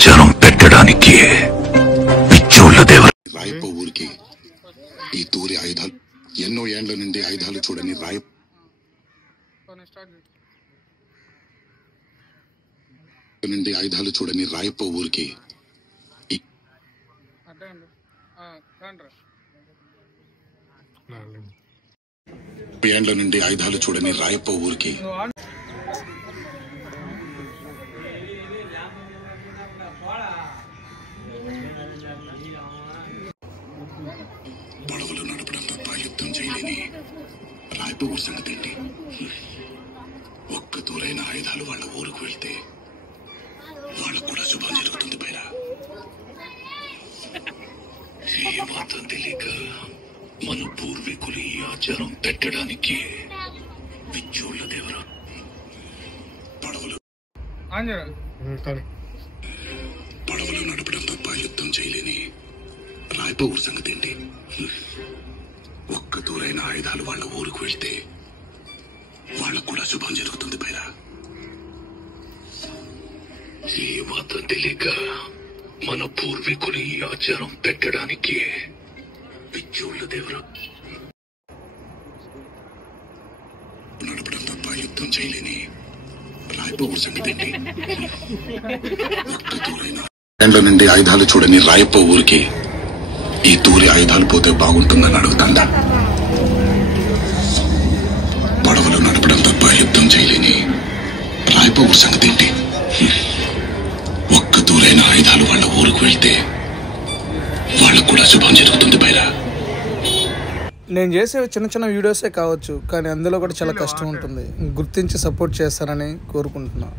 ఆచారం పెట్టడానికి పిచ్చోళ్ళ దేవర రాయప్ప ఊరికి ఈ తూరి ఆయుధాలు ఎన్నో ఏండ్ల నుండి ఆయుధాలు చూడని రాయప్ప నుండి ఆయుధాలు చూడని రాయప్ప ఊరికి ఏండ్ల నుండి ఆయుధాలు చూడని రాయప్ప ఊరికి పడవలు నడపడం తప్ప యుద్ధం చేయలేని రాయప్ప ఊరి సంగతి ఏంటి? ఒక్క దూరైన ఆయుధాలు వాళ్ళ ఊరికి వెళ్తే వాళ్ళకు కూడా శుభం జరుగుతుంది. పైరా ఏ మాత్రం తెలియక మన పూర్వీకులు ఈ ఆచారం పెట్టడానికి పిచ్చోళ్ళ దేవరా పడవలు నడపడం తప్ప యుద్ధం చేయలేని రాయప్ప ఊరి సంగతి ఏంటి? ఒక్క దూరైన ఆయుధాలు వాళ్ళ ఊరికి వెళ్తే వాళ్ళకు కూడా శుభం జరుగుతుంది. పైరా ఏ మాత్రం తెలియక మన పూర్వీకులు ఈ ఆచారం పెట్టడానికి పిచ్చోళ్ళ దేవరా నడపడం తప్ప యుద్ధం చేయలేని రాయప్ప ఊరి సంగతి ఏంటి? ఒక్క దూరైన ఏండ్ల నుండి ఆయుధాలు చూడని రాయప్ప ఊరికి ఈ తూరి ఆయుధాలు పోతే బాగుంటుందని అడుగుతాందా? పడవలు నడపడం తప్ప యుద్ధం చేయలేని రాయప్ప ఊరి సంగతి ఏంటి? ఒక్క దూరైన ఆయుధాలు వాళ్ళ ఊరికి వెళ్తే వాళ్ళకు కూడా శుభం జరుగుతుంది. పైరా నేను చేసే చిన్న చిన్న వీడియోసే కావచ్చు, కానీ అందులో కూడా చాలా కష్టం ఉంటుంది. గుర్తించి సపోర్ట్ చేస్తారని కోరుకుంటున్నాను.